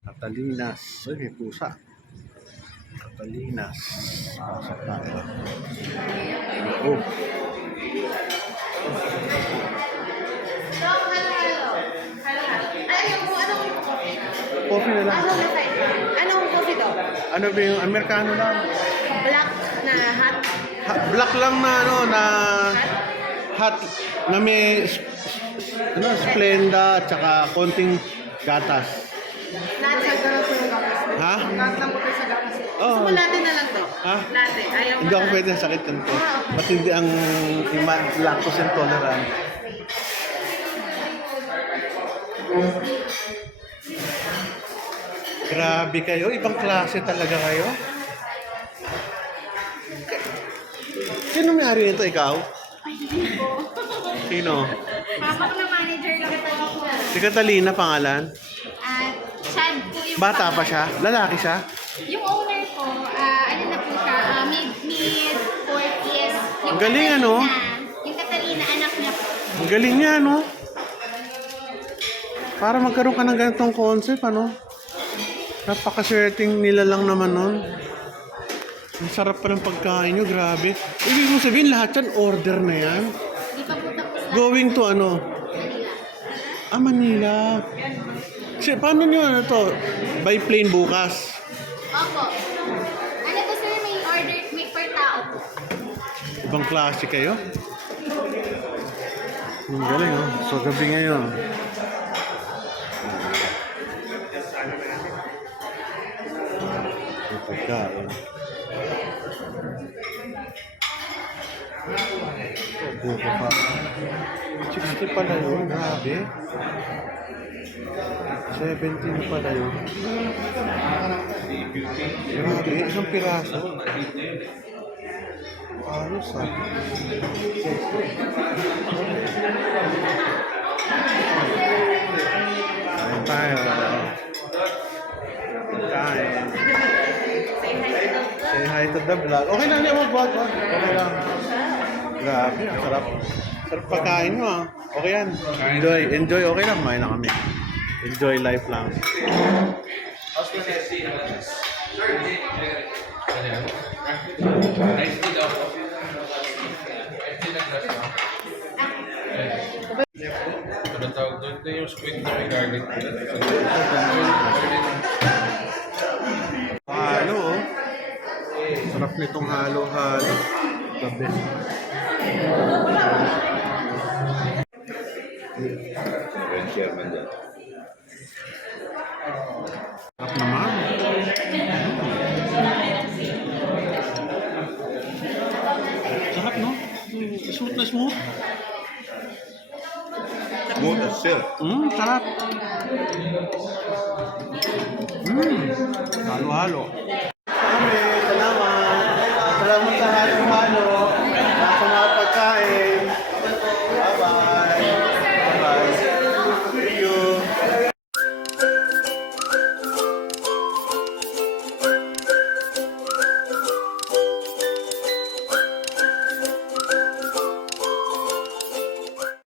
Catalinas. Ay, may pusa. Catalinas. Pasok tayo. Oh. Coffee na lang. Anong coffee to? Ano ba yung Americano lang? Black na hot? Black lang na ano na hot na may Splenda at saka konting gatas. Latte. Ha? Lahat lang po tayo sa gatas. Oo. Gusto mo latte na lang to? Ha? Latte. Ayaw mo Hindi ako na. pwede sakit yun to. Ba't hindi ang lactose intolerant? Grabe kayo. Ibang klase talaga kayo. Sino may-ari nito? Ikaw? Sino? Papa ko na manager lang Catalina. Si Catalina pangalan? At Chad po yung Bata pa siya? Lalaki siya? Yung owner ko, ano na po siya, mid-40s. Ang galing, ano? Yung Catalina, anak niya po. Ang galing niya, no? Para magkaroon ka ng ganitong concept, ano? Napaka-setting nila lang naman nun. Ang sarap pa ng pagkain nyo, grabe. Ibig mo sabihin, lahat yan, order na yan. Di pa po tapos na Going to ano? Manila. Manila. Kasi paano nyo ano to? By plane bukas? Opo. Ano to sir, may order, may per tao po. Ibang klase kayo? Ang galing, oh. So, gabi ngayon. Ang pagkain. Buko pa. 60 pala yun, grabe. 70 na pala yun. Grabe, isang piraso. Ayos ah. Kain tayo. Kain. Say hi to the vlog. Okay na niya mag-vlog. Okay lang. Grabe, ang sarap. Sarap pagkain nyo ah. Okay yan. Enjoy. Okay lang. Kumain na kami. Enjoy life lang. Ano tawag doon? Ito yung squid na may garlic. Halo oh. Sarap nitong halo-halo. The best. Sarap naman. Sarap no? Smooth na smooth. Smooth as silk. Sarap. Halo-halo. Salamat sa halo-halo. Nasa